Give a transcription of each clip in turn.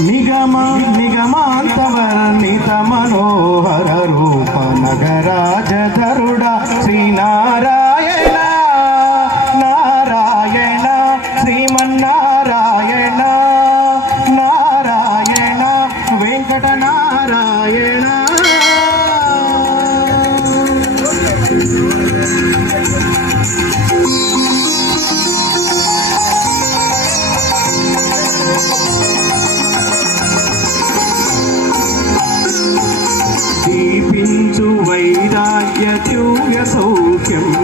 నిగమ నిగమాంతవర్ణిత Manohara Roopa నగరాజధరుడా Sri Narayana Thank you.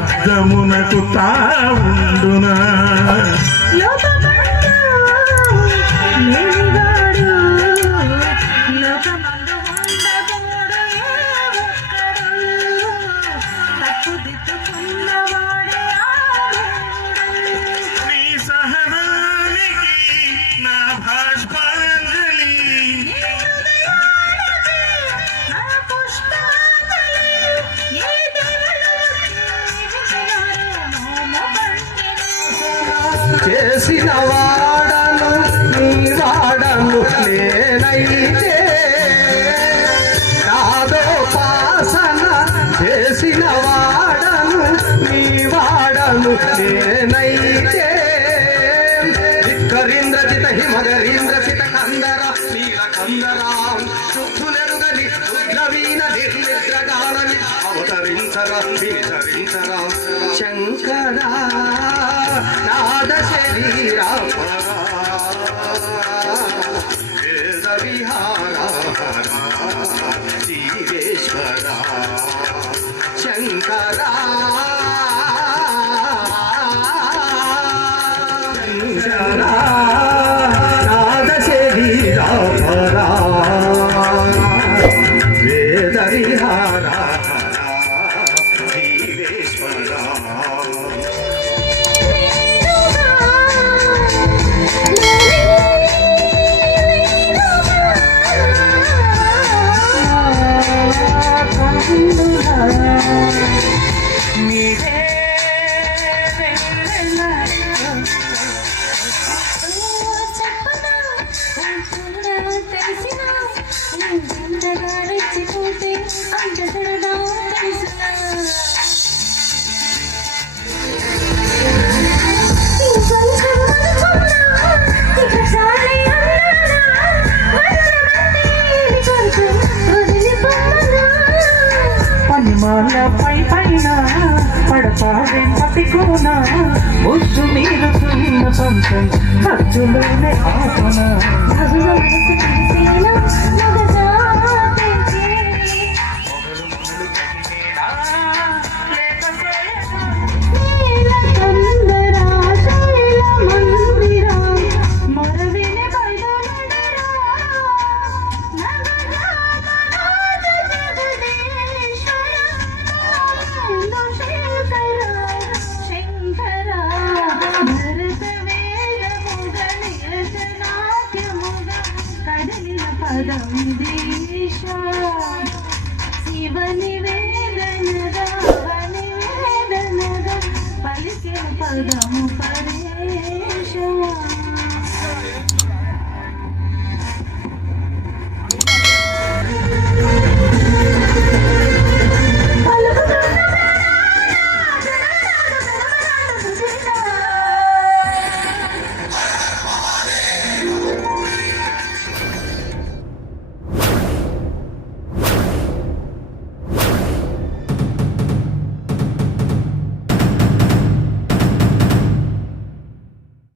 యుద్ధమునకు తావుండునా ధన్యుడను నేనైతే ధిక్కరీంద్ర జిత హిమగరీంద్ర సిత కందర నీల కందరాం. శుద్ధులెరుగని రుద్రవీణ నిర్నిద్రగానని అవతరించర వినితరించర. శంకర నాద శరీరా వేద విహార జీవేశ్వరా పాదం పట్టుకోనా ఒట్టు మీరు తున్న పంపం హత్తులోనే ఆపన పదమిదీశ శివని వేదనగా నివేదనగా పలికిన పదము పరి